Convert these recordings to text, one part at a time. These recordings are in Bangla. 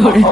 বলি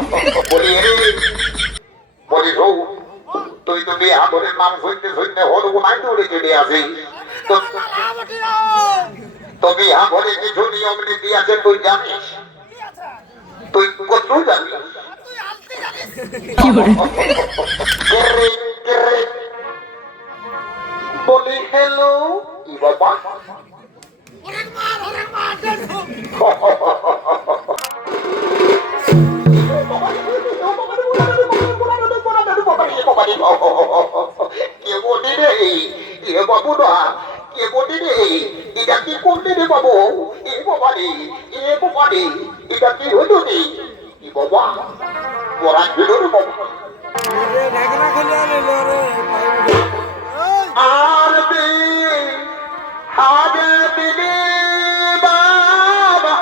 এ বাবা পড়া ছিল রে বাবা ঢাকনা খুলে আনিল রে আর দি হাবে দিলি বাবা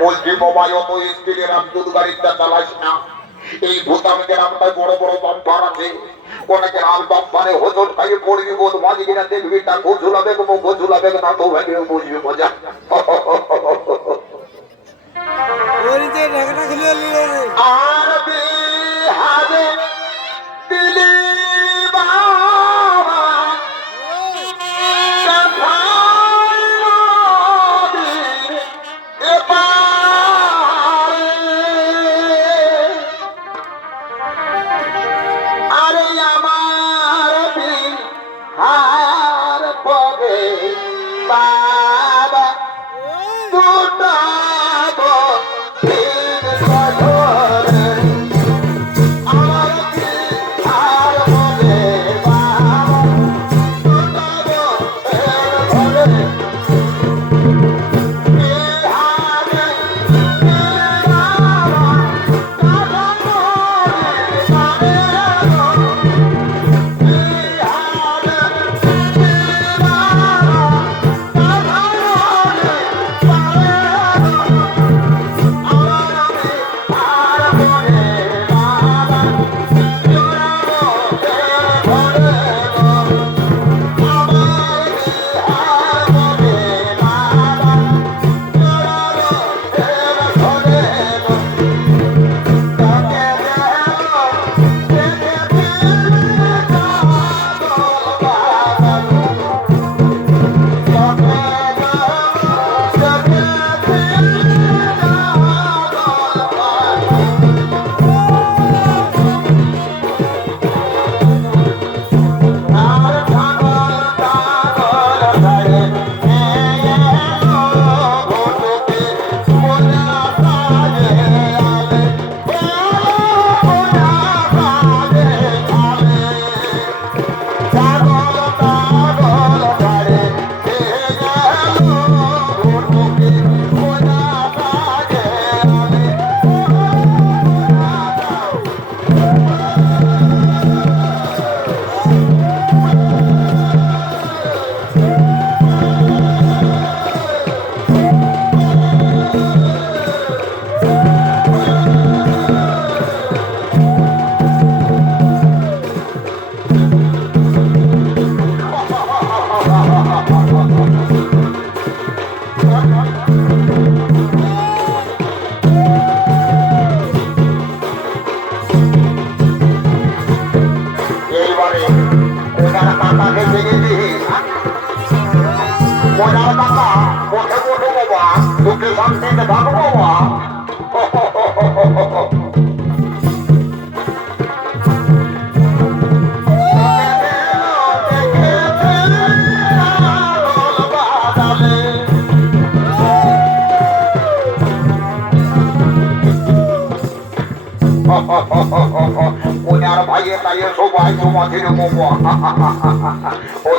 বলছি বাবা অত স্পিডে রামদুত গাড়িটা চালাস না এই ভূতাম গ্রামটায় বড় বড় বাম্পার আছে। অনেকে আর মানে হজর খাইয়ে পড়বি বোধ মাঝে কিনা দেখবি তা গো ঝুলাবে গো ঝুলাবে না তো ভাই বুঝবি মজা। ওরিতে ঢাকনা খুলে আনিল রে আর পরে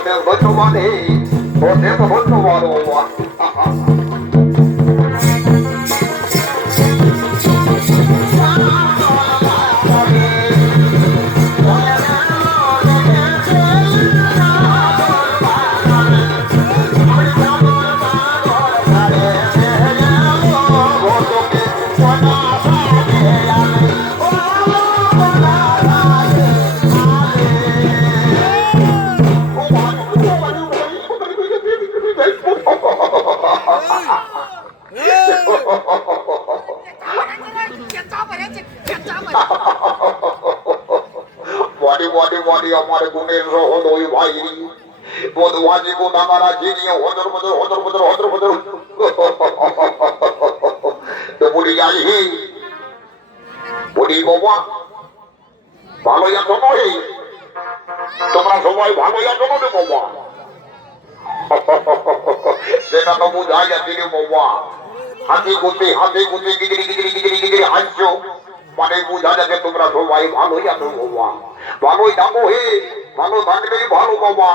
ওদের ধন্যবাদ ওদের ধন্যবাদ আছো নয় তোমরা সবাই ভালোই আছো না রে বাবা সেটা তো বুঝাই যাচ্ছে রে বাবা হাতে গুতে হাতে গুতে গিগিরি গিগিরি গিগিরি গিগিরি হাসছো। মানে বোঝা যাচ্ছে তোমরা সবাই ভালোই আছো বাবা ভালোই থাকো হে, ভালো থাকলেই ভালো বাবা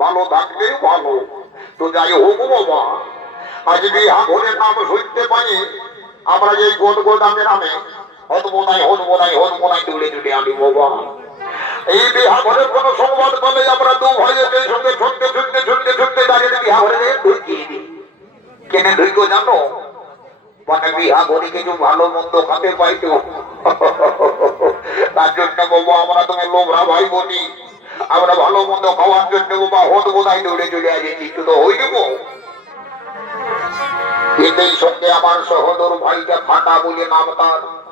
ভালো থাকলেই ভালো। তো যাই হোক বাবা আজ বিহা ঘরের নাম শুনতে পাই, আমরা যে গোল গোল নামে নামে ঢুকো জানো? মানে বিহা ঘরে কিছু ভালো মন্দ খাতে পাইতো। তার জন্য বাবা আমরা তুমি লোভরা ভাই বলি আমরা ভালো মন্দ খাওয়ার জন্য বাবা হত বোধাই দৌড়ে চলে আসেছি। তো তো হই দেবো। এতেই সঙ্গে আমার সহদর ভাইটা ফাটা বলে নাম তার।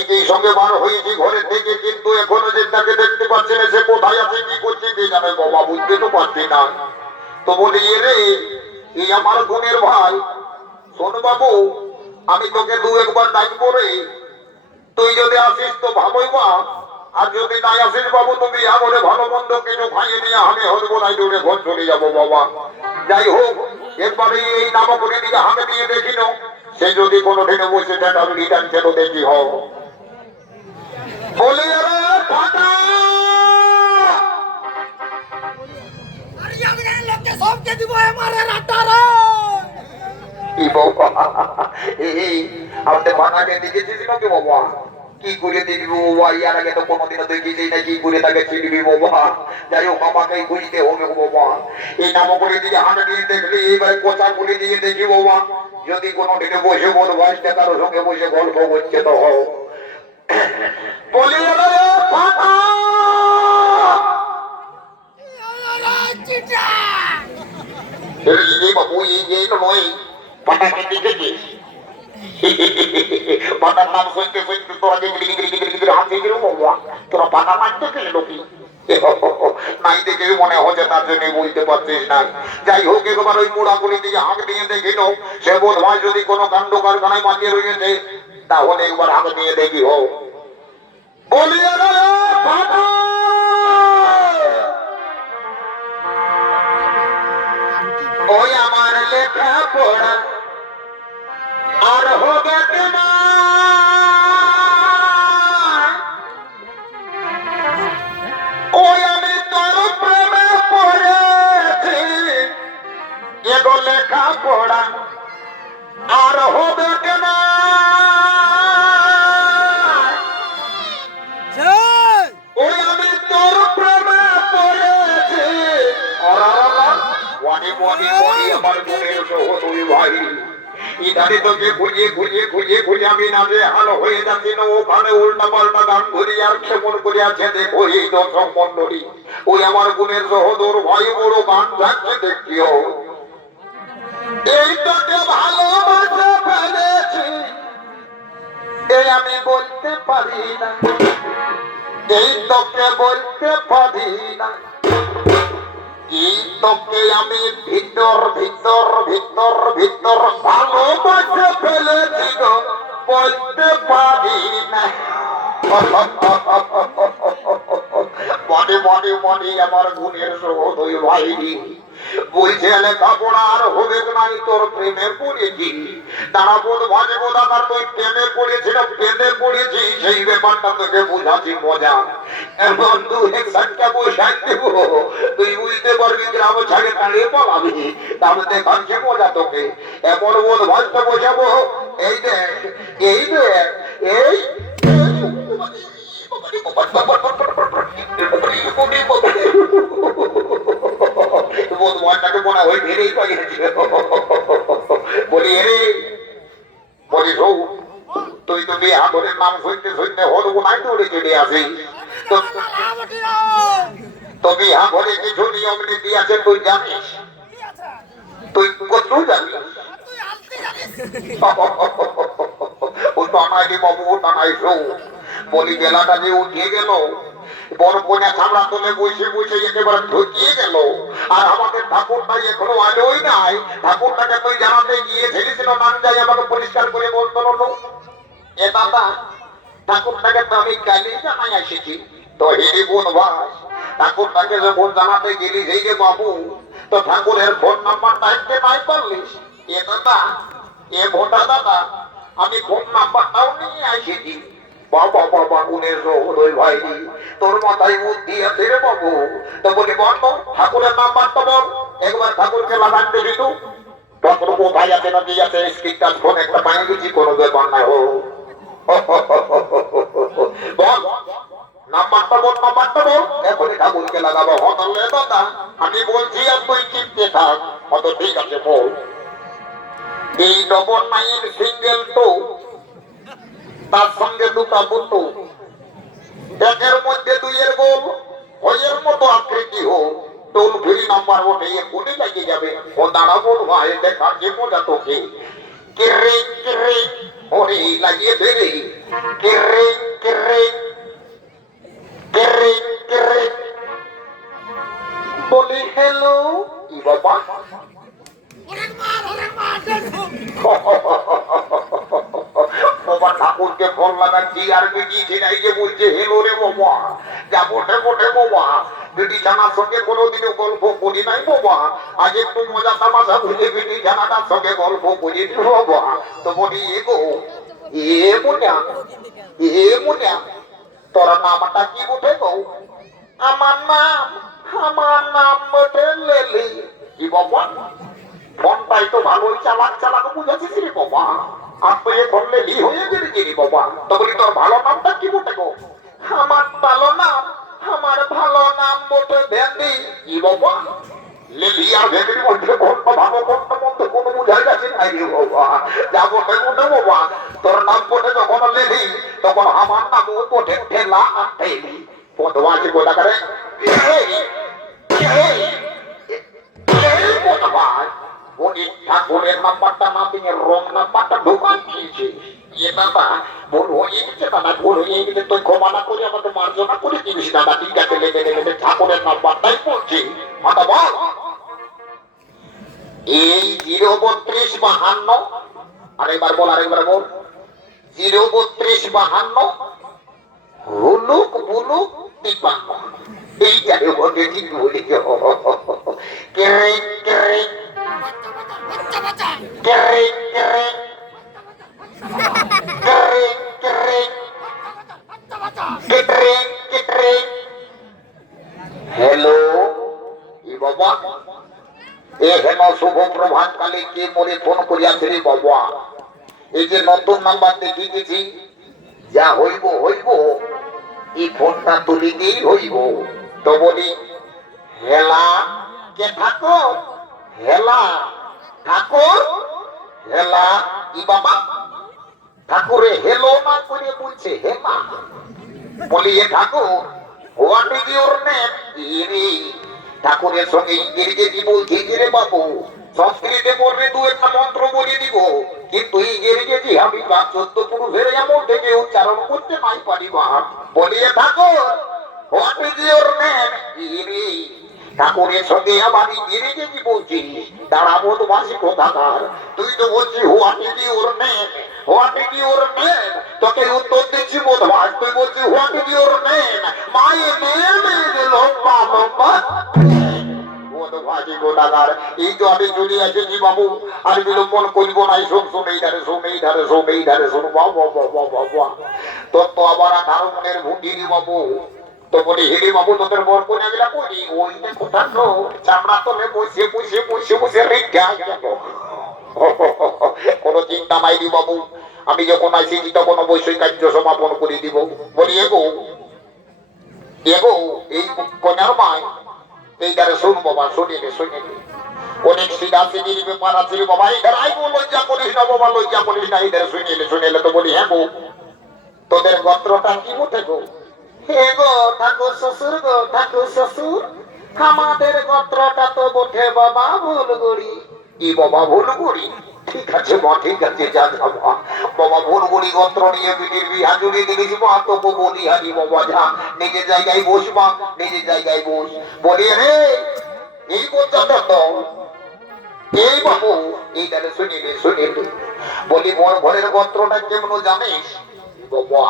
একই সঙ্গে বার হয়েছি ঘরে থেকে, কিন্তু এখনও যে তাকে দেখতে পাচ্ছি না, সে কোথায় আছে, কি করছে, কে জানে, বাবা, বুঝতে তো পারছি না। তো বলি এই আমার বোনের ভাই, শোন বাবু, আমি তোকে দু একবার ডাকবো রে তুই যদি আসিস তো ভালোই বা, আর যদি নাই আসিস বাবু তুমি আমরে ভালো মন্দ কিছু খাইয়ে নিয়ে আমি হরবো নাই দৌড়ে ঘর চলে যাব, বাবা। যাই হোক, এরপরে এই নামকুড়ি দিকে হাতে দিয়ে দেখিল, সে যদি কোনো দিনে বসে দেন রিটার্ন ছিল দেখি, হও। বলে আমাদের দেখেছিস নাকি বাবা? কি করে দেখবি বাবা? ইয়ার আগে তো কোনোদিনও দেখেছি না কি করে তাকে চিনবি বাবা? যাই হোক আমাকে বুঝতে হবে বাবা। এই নাম করে দিয়ে হাঁটা দিয়ে দেখলি এবারে কোচা করে দিয়ে দেখি বাবা। যদি কোনো দিনে বসে বল বাসটা কারোর সঙ্গে বসে গল্প করছে তো। হও দেখে মনে হচ্ছে তার জন্য পারছিস না। যাই হোক একবার ওই মুড়াগুলি দিকে হাঁক দিয়ে দেখিল সে বোধ হয় যদি কোনো কাণ্ড কারখানায় মাতিয়ে রয়েছে তাহলে একবার হাঁক দিয়ে দেখি হোক বলিয়া ওই আমার লেখা পড়া আর হবে ওই আমি তোর প্রেমে পড়েছি, এগো লেখা পড়া আর হবে আমার মনের সহ হয়ে এই গুণের ভাই আমি বলতে পারি এই তোকে বলতে পারি না। এই তোকে আমি ভিতর ভিতর ভিতর ভিতর ভালোবাসে ফেলেছি গো, বলতে পারি না। মনে মনে মনে আমার গুণের সহদয় ভাই বলছে তোর প্রেমে পড়েছি। তারা বল ভাজে বোধ আমার তুই প্রেমে পড়েছিল প্রেমে পড়েছি, সেই ব্যাপারটা তোকে বোঝাচ্ছি, মজা। এখন দু এক ঘণ্টা বসাই দেবো। তুই বুঝতে পারবি গ্রাম ছাড়ে দাঁড়িয়ে পালাবি তাহলে দেখাচ্ছি মজা তোকে। এমন বোধ ভাজটা বোঝাবো এই দেখ এই দেখ, এই। মনে হয় ভেবেই পাইছে বলি এরে বলি, সৌ, তুই তো বিয়ে হাতরের নাম শুনতে শুনতে হল নাই দৌড়ে চলে আসি তো তো বিহা ঘরে কিছু নিয়ম নীতি আছে, তুই জানিস? তুই কত জানিস? ও টানাই বাবু, ও বলি বেলাটা যে উঠিয়ে গেল, বড় কন্যা চামড়া তুলে বসে বসে একেবারে ঢুকিয়ে গেল। আর আমাদের ঠাকুরটাই এখনও আলোই নাই। ঠাকুরটাকে তুই জানাতে গিয়েছিলিস না, নাম যাই আমাকে পরিষ্কার করে বলতো এ দাদা ঠাকুরটাকে তো আমি কালই জানাই এসেছি। তো তো ঠাকুরের তোর মাথায় বুদ্ধি আছে রে বাবু? তো বলি বন্ধ ঠাকুরের নাম্বারটা বল, একবার ঠাকুরকে লাগান দিবি তো ঠাকুর কোথায় আছে না কি আছে, স্ক্রিন টাচ ফোন একটা পাই দিচ্ছি, কোনো ব্যাপার নাই ও বল নাম্বারটা বল নাম্বারটা বল। এখনই বল। গোল, হইয়ের মতো আকৃতি হোক। টোল ফ্রি নাম্বার ওঠে লাগিয়ে যাবে। ও দাঁড়াবো ভাই দেখার যে মজা তোকে। কিরে কিরে ওরে লাগিয়ে কিরে কিরে কিরে বলি হ্যালো ই বাবা? কোনোদিনও গল্প করি নাই বাবা। আজ একটু মজা তামাশা বুঝে বেটি জানাটার সঙ্গে গল্প করি বাবা। তো বলি এ এ মুন্যা। তোর নামটা কি উঠে গো? আমার নাম আমার নাম বটে লেলি। কি বাবা ফোনটাই তো ভালোই চালাক চালাক বুঝেছিস রে বাবা আর তুই এ করলে হয়ে গেলি রে বাবা তোর ভালো নামটা কি বটে গো? আমার ভালো নাম, আমার ভালো নাম বটে ভেন্ডি। কি বাবা লিলি আর ভেন্ডির মধ্যে কোনটা ভালো কোনটা মন্দ কোনো বুঝাই যাচ্ছে নাই বাবা যা বটে বটে বাবা তোর নাম বটে যখন লিলি, তখন আমার নাম বটে ঠেলা আর ঠেলি পদবাজি গোলা করে ভুল হয়ে গেছে দাদা ভুল হয়ে করে আমাকে মার্জনা করে দিবি লেগে ঠাকুরের নাম্বারটাই বলছি। এই জিরো বত্রিশ বাহান্ন। আরেকবার বল আরেকবার বল। জিরো বত্রিশ বাহান্ন, হুলুক বুলুক তিপান্ন। এই যাই ঠিক বলি? হ্যালো বাবা। এ হেন শুভ প্রভাত কালে কে মরে ফোন করিয়াছে রে বাবা? এই যে নতুন নাম্বার দেখি গেছি যা হইব হইব, এই ফোনটা তুলিতেই হইব। তো বলি, হেলা কে ঠাকুর? হেলা ঠাকুর? হেলা, ই বাবা। ঠাকুরে হেলো না করে বলছে হেলা বলি এ Thakur what is your name ইরি ঠাকুরের সঙ্গে ইংরেজি বলছে রে বাবু? সংস্কৃতে বললে দু একটা মন্ত্র বলে দিব। কিন্তু ইংরেজি আমি বা চোদ্দ পুরুষের এমন থেকে উচ্চারণ করতে নাই পারি বা বলি এ Thakur what is your name ঠাকুরের সঙ্গে আবার ইংরেজি বলছি দাঁড়াবো তো বাসি কোথাকার? তুই তো বলছি what is your name what is your name তোকে উত্তর দিচ্ছি বোধ হয় তুই বলছি what is your name my name is লম্বা লম্বা এই তো আমি চলে এসেছি বাবু। আর বিলম্বন করিব শোন এই ধারে শোন, এই ধারে শোন, এই ধারে শোন। আবার বাবু। করি চিন্তা নাই বাবু। আমি যখন আসি তখন অবশ্যই কার্য সমাপন করে দিব। বলি, এগো এগো, এই কন্যার মায় এই দ্বারা শুন বাবা শুনিলে শুনিলে অনেক সিধা সিধির ব্যাপার আছে রে বাবা এই দ্বারাই গো লজ্জা করিস না, বাবা, লজ্জা করিস না এই দ্বারা শুনিলে শুনিলে তো বলি হ্যাঁ গো তোদের গোত্রটা কি উঠে গো? হে গো, ঠাকুর শ্বশুর গো, ঠাকুর শ্বশুর, আমাদের গোত্রটা তো বটে বাবা ভুলগুড়ি কি বাবা ভুলগুড়ি ঠিক আছে, মা, ঠিক আছে, যা মা। বাবা বুলবুলি গোত্র নিয়ে বিহা দিলিস মা, তবু বলি হারি বাবা, যা, নিজের জায়গায় বস, মা, নিজের জায়গায় বস। বলি রে এই পর্যন্ত তো, এই বাবু বলি ঘরের গোত্রটা কেমন জানিস? বাবা,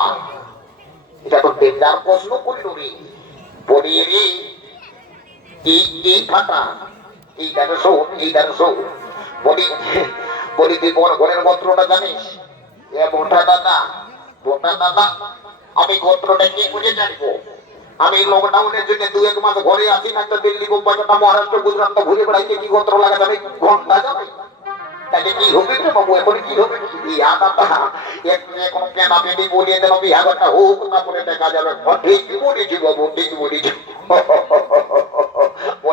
এটা তো বেকার প্রশ্ন করিল রে। বলি রে এই এই ফাটা এই গানে শোন, এই শোন। বলি বলি তুই বড় ঘরের গোত্রটা জানিস? মোটা দাদা মোটা দাদা, আমি গোত্রটা কি বুঝে জানব? আমি লকডাউনের জন্য দু এক মাস ঘরে আছি না তো দিল্লি বোম্বাই কথা মহারাষ্ট্র, গুজরাট ঘুরে বেড়াইতে কি গোত্র লাগা যাবে ঘণ্টা যাবে তাকে কি হবে রে বাবু, এখন কি হবে? বিয়া দাদা এক এখন কেনা পেটি বলিয়ে দেন বিয়া কথা হোক, তারপরে দেখা যাবে। ঠিক বলেছি বাবু, ঠিক বলেছি।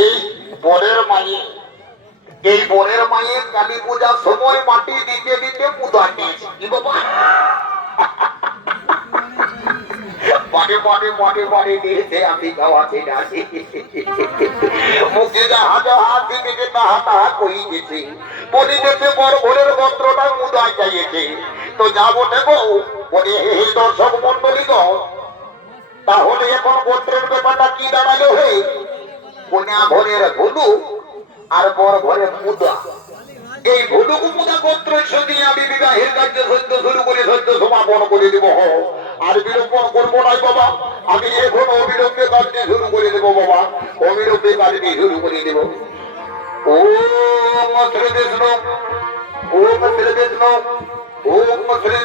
এই মায়ে, এই বরের মায়ের কালী পূজার সময় মাটি দিতে দিতে মুদাই নিয়েছে কি বাবা পরে পরে পরে পরে দিয়েছে আমি খাওয়াতে নাছি মুখে যাহা যাহা দিকে তাহা তাহা কই গেছে বলি গেছে বড় ভোরের পত্রটা মুদায় চাইয়েছে। তো যাব নেব বলে, হে দর্শক মন্ডলী তাহলে এখন গোত্রের ব্যাপারটা কি দাঁড়াল হে? কোনা ঘরের ভুলু আর বড় ঘরের মুদা। এই ভুলুকু মুদা গোত্র সঙ্গে আমি বিবাহের কার্য সত্য শুরু করে সত্য সমাপন করে দেব আর বিলম্বন করব নাই বাবা। আমি এখন অবিলম্বে কার্য শুরু করে দেব বাবা। অবিলম্বে কার্য শুরু করে দেব। ওম শ্রী বিষ্ণু ওম শ্রী ওম শ্রী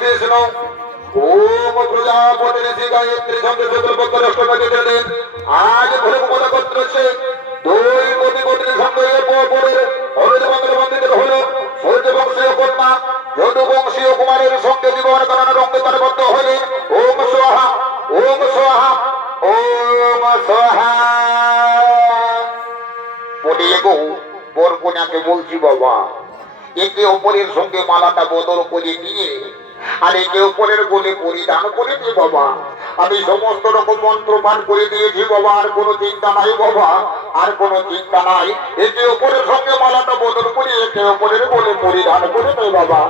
ওম প্রজাপতি গায়ত্রী সঙ্গে রাষ্ট্রপতি আজ ভোরে মনে একে অপরের সঙ্গে মালাটা বদল করে নিয়ে আর একে অপরের গোলে পরিধান করে দিয়ে বাবা। আমি সমস্ত রকম মন্ত্র করে দিয়েছি বাবা, আর কোনো চিন্তা নাই বাবা, আর কোনো চিন্তা নাই। একে অপরের সঙ্গে মালাটা বদল করে একে অপরের গোলে পরিধান করে দে বাবা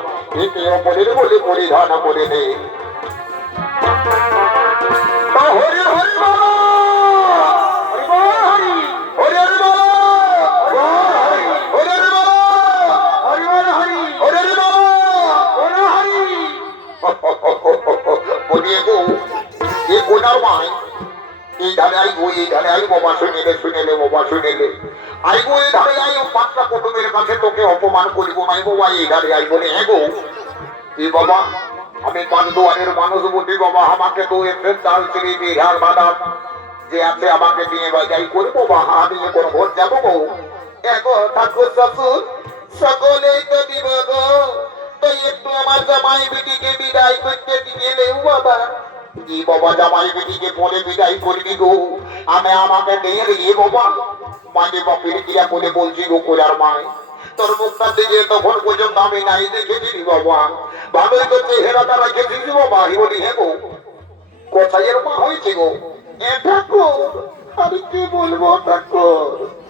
একে অপরের গোলে পরিধান করে দে। হরি হরি বাবা হরি বল হরি হরি হরি বাবা হরি হরি বাবা হরি বল হরি হরি হরি বাবা হরি হরি বলিয়ে গো এ কোনার মাই এই ধারে আই গো এই ধারে আই বাবা শুনিলে শুনিলে বাবা শুনিলে আই গো এই ধারে আই পাঁচটা কুটুমের কাছে তোকে অপমান করিব নাই বাবা এই ধারে আই বলে হ্যাঁ গো এ বাবা আমি পান্ডুয়ারের মানুষ বলি বাবা আমাকে তো এসে চাল চিনি বিহার বাদাম যে আছে আমাকে নিয়ে বাজাই করব বা আমি কোন ভোট যাব গো এগো ঠাকুর শ্বশুর সকলেই তো দিব গো তো একটু আমার জামাই বিটিকে বিদায় করতে দিয়ে নেও বাবা। কি বাবা, জামাই বিটিকে বলে বিদায় করবি গো? আমি আমাকে নিয়ে গিয়ে বাবা। মাঝে বাপির করে বলছি গো কোলার মায়, তোর মুখটা দিকে তখন পর্যন্ত আমি নাই দেখেছি বাবা। ভালোই তো চেহারাটা রেখেছিস বাবা বলি হ্যাঁ গো। কোথায় এর হয়েছে গো। এ ঠাকুর, আমি কি বলব ঠাকুর?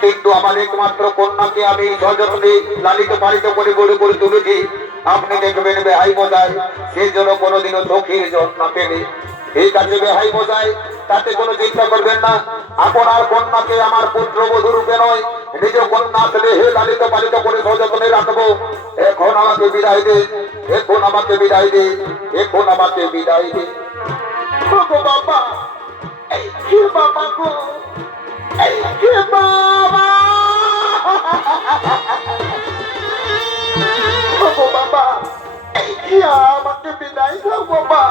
কিন্তু আমার একমাত্র কন্যাকে আমি সযত্নে লালিত পালিত করে গড়ে করে তুলেছি। আপনি দেখবেন বেহাই মশাই সে যেন কোনোদিনও চোখের জল না পেলে। এই কাজে বেহাই বোঝায়, তাতে কোনো চিন্তা করবেন না। আপনার কন্যাকে আমার পুত্র বধূ রূপে নয়, নিজ কন্যা ছেলে হে লালিত পালিত করে সযত্নে রাখব। এখন আমাকে বিদায় দে, এখন আমাকে বিদায় দে, এখন আমাকে বিদায় দে। বাবা! কে বাবা গো কে বাবা ওগো বাবা আমাকে বিদায় দাও বাবা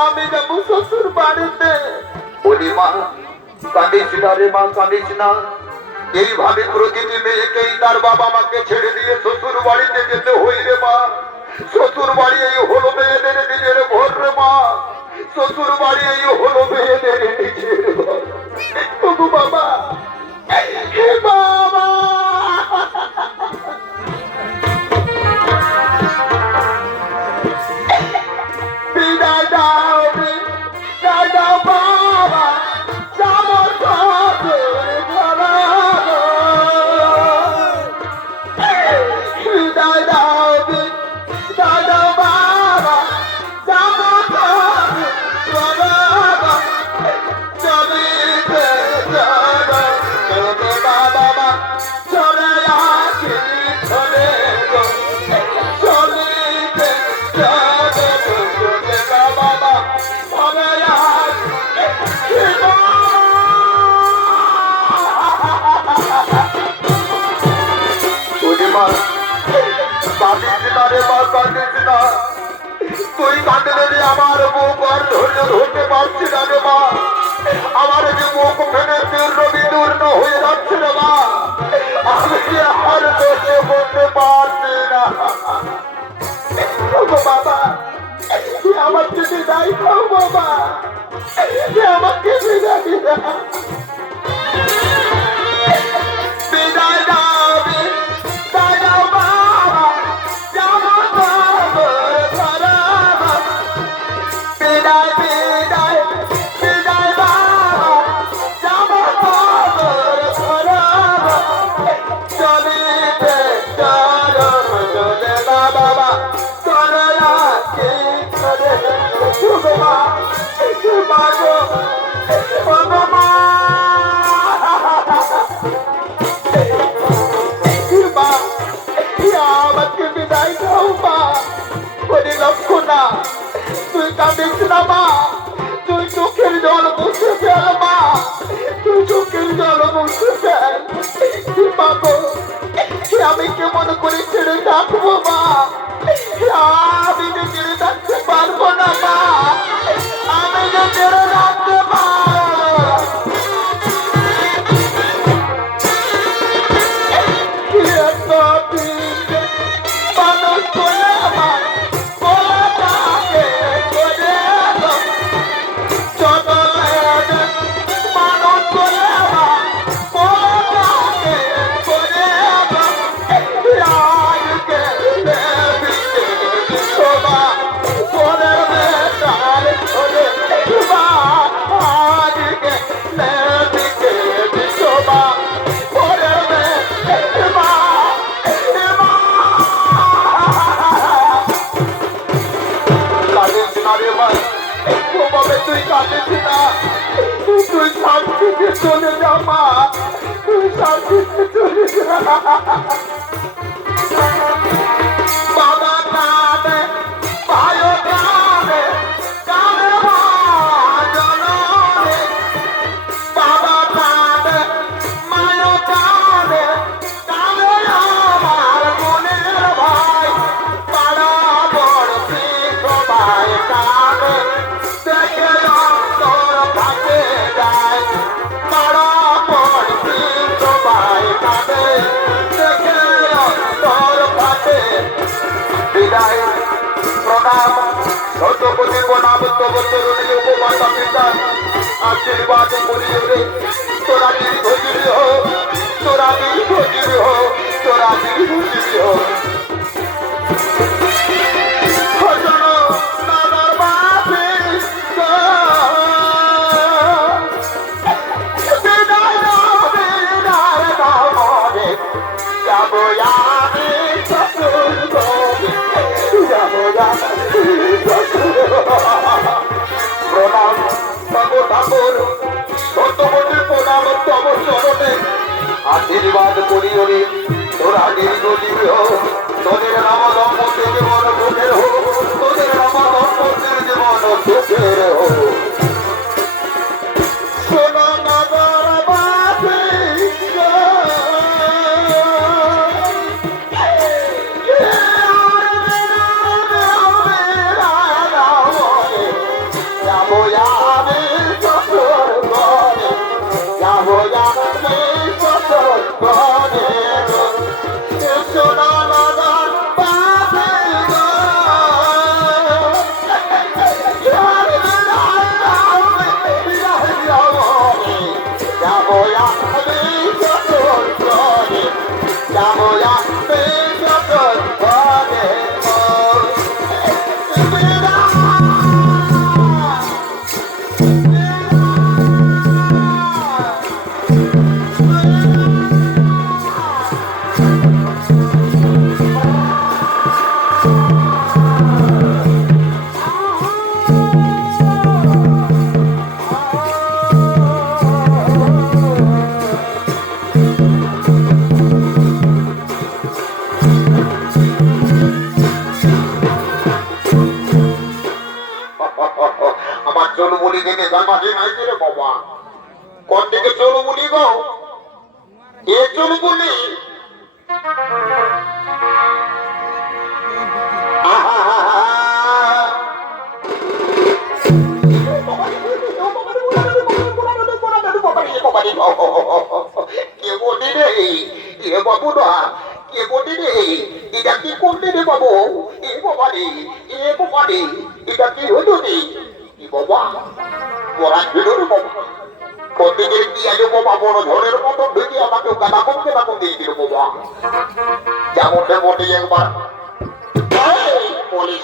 আমি যাব শ্বশুর বাড়িতে বলি মা কাঁদিস না রে এইভাবে প্রতিটি মেয়েকেই তার বাবা মাকে ছেড়ে দিয়ে শ্বশুর বাড়িতে যেতে হইলে মা শ্বশুর বাড়ি এই হলো মেয়েদের নিজের ঘর রে মা শ্বশুর বাড়ি এই হলো মেয়েদের নিজের বাবা বাবা! আমার মুখ আর ধৈর্য ধরতে পারছি না রে মা। আমার যে মুখ ফেলে তীর্ণ বিদূর্ণ হয়ে যাচ্ছে রে মা। আমি যে আর ধৈর্য বলতে পারছি না। বাবা আমার যদি দায়িত্ব বাবা আমাকে বিদায় দিয়ে মা তুই চোখের জল মুছে ফেল, মা। তুই চোখের জল মুছে ফেল। বাবু আমি কেমন করে ছেড়ে থাকব, মা? আমি যে ছেড়ে থাকতে পারব না, মা। আমি যে ছেড়ে থাকতে পারব শান্তিতে চলে যা বাবা প্রণাম তব তরুণী উপমাতা পিতা আশীর্বাদ করিলে তোরা দীর্ঘজীবী হো তোরা দীর্ঘজীবী হো তোরা দীর্ঘজীবী হো আশীর্বাদ করি ওরে কি করলি বাবু? এ বাবা রে, এ বাবা রে, এটা কি হলো রে? এ বাবা পড়া ছিল রে বাবা। প্রত্যেকের কি আজ বাবা বড় মতো ভেঙে আমাকে কমকে না কমতে দিল বাবা? একবার। পুলিশ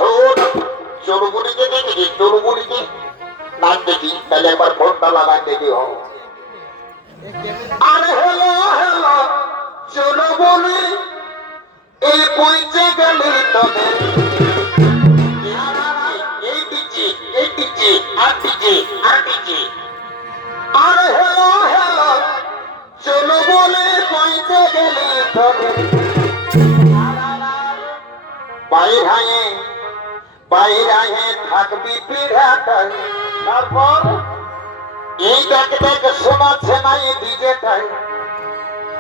চলুগুলিকে দেখেছি চলুগুলিকে নাম দেখি, তাহলে একবার লাগান দেখি হোক আরে এই পৌঁছে গেলে তবে। এই দিচ্ছি এই দিচ্ছি আর দিচ্ছি আর দিচ্ছি আরে হ্যালো বলে পৌঁছে গেলে তবে। বাইরে বাইরে থাকবি তারপর এই দেখ দেখ শোনাচ্ছে না এই ডিজেটাই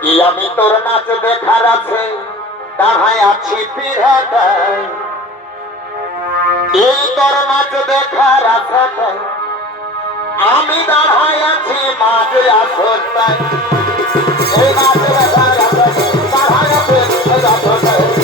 কি আমি তোর নাচ দেখার আছে দাঁড়ায় আছি পিড়াটায় এই তোর নাচ দেখার আছে আমি দাঁড়ায় আছি মাঝে আসতায় এই নাচ দেখার আছে দাঁড়ায় আছে